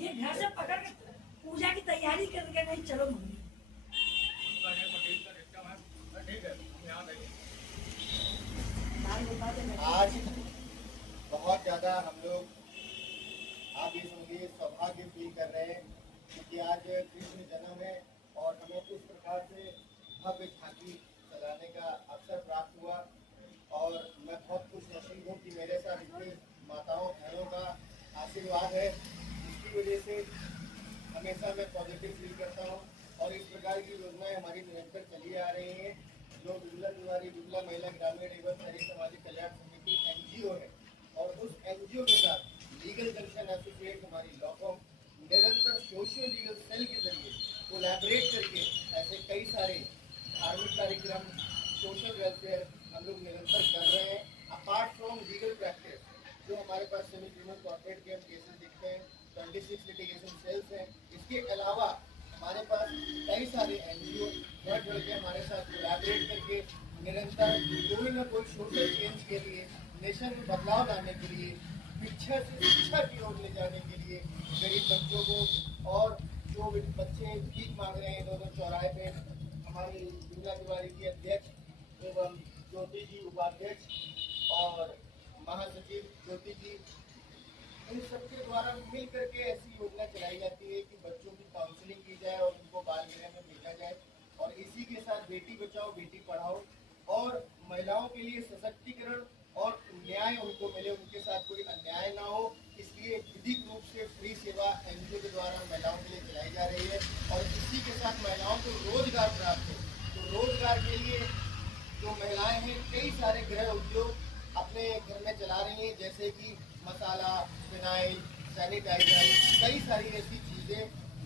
ये घर से पकड़ के पूजा की तैयारी करके नहीं, चलो मम्मी। आज बहुत ज़्यादा हम लोग, आप ये समझिए, सौभाग्य फील कर रहे हैं क्योंकि आज कृष्ण जन्म है और हमें इस प्रकार से भव्य झांकी सजाने का अवसर प्राप्त हुआ। और मैं बहुत खुश नसीब हूँ कि मेरे साथ इतनी माताओं बहनों का आशीर्वाद है, जिसकी वजह से हमेशा मैं पॉजिटिव फील करता हूँ। और इस प्रकार की योजनाएं हमारी निरंतर चली आ रही हैं। जो विमला तिवारी विमला महिला ग्रामीण एवं शहरी सामाजिक कल्याण समिति NGO है, और उस NGO के साथ लीगल जंक्शन एसोसिएट हमारी लॉ फॉर्म निरंतर सोशल लीगल सेल के जरिए कोलैबोरेट करके ऐसे कई सारे धार्मिक कार्यक्रम, सोशल वेलफेयर हम लोग निरंतर कर रहे हैं। अपार्ट फ्रॉम लीगल प्रैक्टिस, जो हमारे पास सेमी क्रिमिनल कॉर्पोरेट के केसेस दिखते हैं, 26 लिटिगेशन सेल्स हैं। इसके अलावा हमारे पास कई सारे NGO बढ़ चढ़ के हमारे साथ कोलैबोरेट करके निरंतर कोई ना कोई सोशल चेंज के लिए, नेशन में बदलाव लाने के लिए, शिक्षा से शिक्षा की ओर ले जाने के लिए गरीब बच्चों को, और जो बच्चे भीख मांग रहे हैं इधर चौराहे पे, हमारी विमला तिवारी की अध्यक्ष एवं ज्योति जी उपाध्यक्ष और महासचिव ज्योति जी, इन सबके द्वारा मिल करके ऐसी योजना चलाई जाती है कि बच्चों की काउंसलिंग की जाए और उनको बाल गृह में भेजा जाए। और इसी के साथ बेटी बचाओ बेटी पढ़ाओ और महिलाओं के लिए सशक्तिकरण और न्याय उनको मिले, उनके साथ कोई अन्याय ना हो, इसलिए विधिक रूप से फ्री सेवा NGO के द्वारा महिलाओं के लिए चलाई जा रही है। और इसी के साथ महिलाओं को रोजगार प्राप्त हो, तो रोजगार के लिए जो महिलाएं हैं कई सारे गृह उद्योग अपने घर में चला रही हैं, जैसे कि मसाला, फिनाइल, सैनिटाइजर, कई सारी ऐसी चीज़ें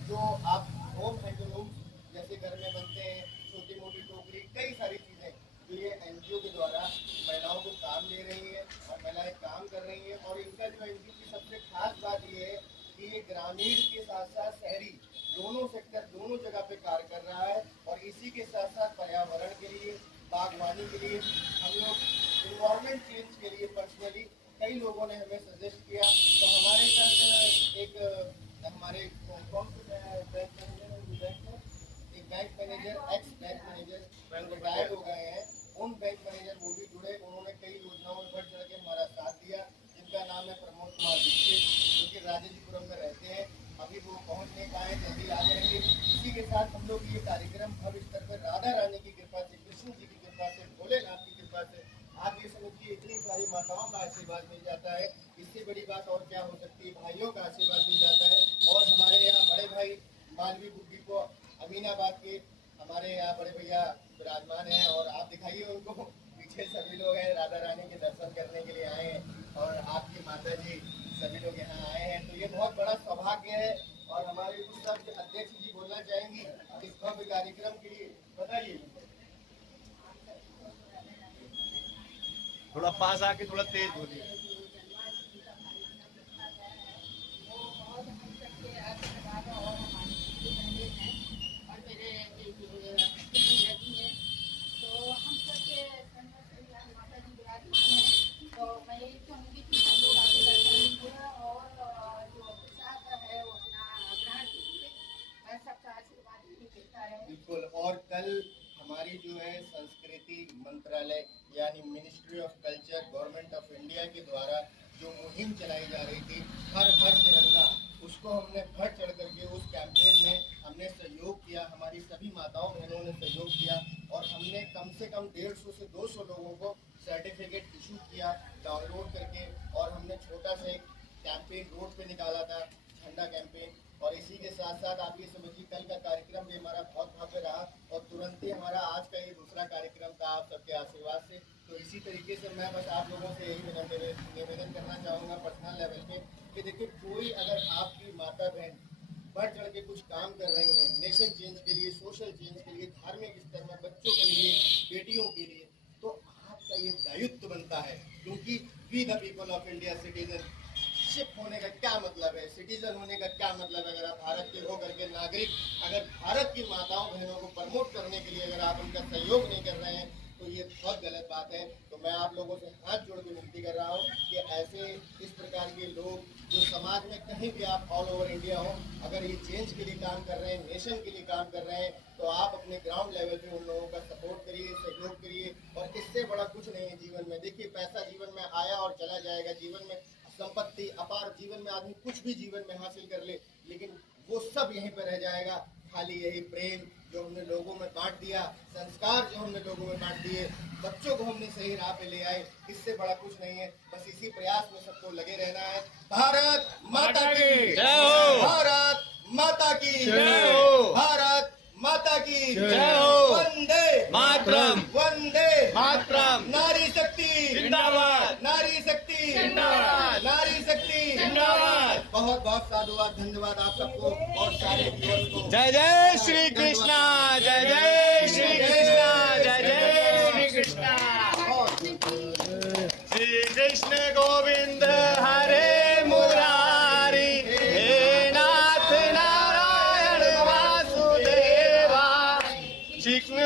जो आप होम हैंडलूम जैसे घर में बनते हैं, छोटी मोटी टोकरी, कई सारी चीज़ें जो ये NGO के द्वारा महिलाओं को काम दे रही है और महिलाएं काम कर रही हैं। और इनका जो NGO की सबसे खास बात ये है कि ये ग्रामीण के साथ साथ शहरी दोनों सेक्टर, दोनों जगह पे कार्य कर रहा है। और इसी के साथ साथ पर्यावरण के लिए, बागवानी के लिए, हम लोग इन्वायरमेंट चेंज के लिए पर्सनली कई लोगों ने हमें सजेस्ट किया। तो हमारे साथ एक हमारे कौन से bank manager, x bank manager retired हो गए हैं, उन बैंक मैनेजर वो भी जुड़े, उन्होंने कई योजनाओं में बढ़ चढ़ के हमारा साथ दिया, जिनका नाम है प्रमोद कुमार दीक्षित, जो कि राजेंद्रपुरम में रहते हैं। अभी वो पहुंच नहीं पाए, जल्दी आ जाएंगे। इसी के साथ हम लोग ये कार्यक्रम भव्य स्तर पर राधा रानी की कृपा से, कृष्ण जी की कृपा से, भोलेनाथ की कृपा से, आप ये समझिए इतनी सारी माताओं का आशीर्वाद मिल जाता है, इससे बड़ी बात और क्या हो सकती है। भाइयों का आशीर्वाद मिल जाता है। और हमारे यहाँ बड़े भाई मालवी बुद्धि को अमीनाबाद के हमारे यहाँ बड़े भैया विराजमान हैं, और आप दिखाइए उनको, पीछे सभी लोग हैं, राधा रानी के दर्शन करने के लिए आए हैं और आपकी माता जी सभी लोग यहाँ आए हैं, तो ये बहुत बड़ा सौभाग्य है। और हमारे उस सब के अध्यक्ष जी बोलना चाहेंगी इस भव्य कार्यक्रम के लिए, बताइए। थोड़ा पास आके थोड़ा तेज बोलिए। बिल्कुल। और कल हमारी जो है संस्कृति मंत्रालय यानी ministry of culture, government of India के द्वारा जो मुहिम चलाई जा रही थी हर घर तिरंगा, उसको हमने बढ़ चढ़ करके उस कैंपेन में हमने सहयोग किया। हमारी सभी माताओं बहनों ने सहयोग किया और हमने कम से कम 150 से 200 लोगों को सर्टिफिकेट इशू किया डाउनलोड करके। और हमने छोटा सा एक कैंपेन रोड पे निकाला था, झंडा कैंपेन। और इसी के साथ साथ आप ये समझिए कल का कार्यक्रम भी हमारा बहुत भव्य रहा, और तुरंत ही हमारा आज का ये दूसरा कार्यक्रम था आप सबके आशीर्वाद से। तो इसी तरीके से मैं बस आप लोगों से यही निवेदन करना चाहूँगा पर्सनल लेवल पे कि देखिए, कोई अगर आपकी माता बहन बढ़ चढ़ के कुछ काम कर रही हैं नेशन चेंज के लिए, सोशल चेंज के लिए, धार्मिक स्तर में बच्चों के लिए, बेटियों के लिए, तो आपका ये दायित्व बनता है। क्योंकि we the people of India citizenship होने का क्या मतलब है, सिटीजन होने का क्या मतलब है। अगर आप भारत के होकर के नागरिक, अगर भारत की माताओं बहनों को प्रमोट करने के लिए अगर आप उनका सहयोग नहीं कर रहे हैं, तो तो ये बहुत गलत बात है। तो मैं आप लोगों से हाथ जोड़ के विनती कर रहा हूँ कि ऐसे इस प्रकार के लोग जो समाज में कहीं भी आप ऑल ओवर इंडिया हो, अगर ये चेंज के लिए काम कर रहे हैं, नेशन के लिए काम कर रहे हैं, तो आप अपने ग्राउंड लेवल पे उन लोगों का सपोर्ट करिए, सहयोग करिए। और इससे बड़ा कुछ नहीं है जीवन में। देखिए, पैसा जीवन में आया और चला जाएगा, जीवन में संपत्ति अपार, जीवन में आदमी कुछ भी जीवन में हासिल कर ले, लेकिन वो सब यहीं पर रह जाएगा। खाली यही प्रेम जो हमने लोगों में बांट दिया, संस्कार जो हमने लोगों में बांट दिए, बच्चों को हमने सही राह पे ले आए, इससे बड़ा कुछ नहीं है। बस इसी प्रयास में सबको लगे रहना है। भारत माता की जय हो। भारत माता की जय हो। भारत माता की जय हो। वंदे मातरम। वंदे मातरम। नारी शक्ति जिंदाबाद। नारी शक्ति जिंदाबाद। नारी शक्ति जिंदाबाद। बहुत बहुत साधुवाद, धन्यवाद आप सबको और सारे व्यूअर्स को। जय जय श्री कृष्णा, जय जय श्री कृष्णा, जय जय श्री कृष्णा। श्री कृष्ण गोविंद हरे मुरारी, हे नाथ नारायण वासुदेवा। कृष्ण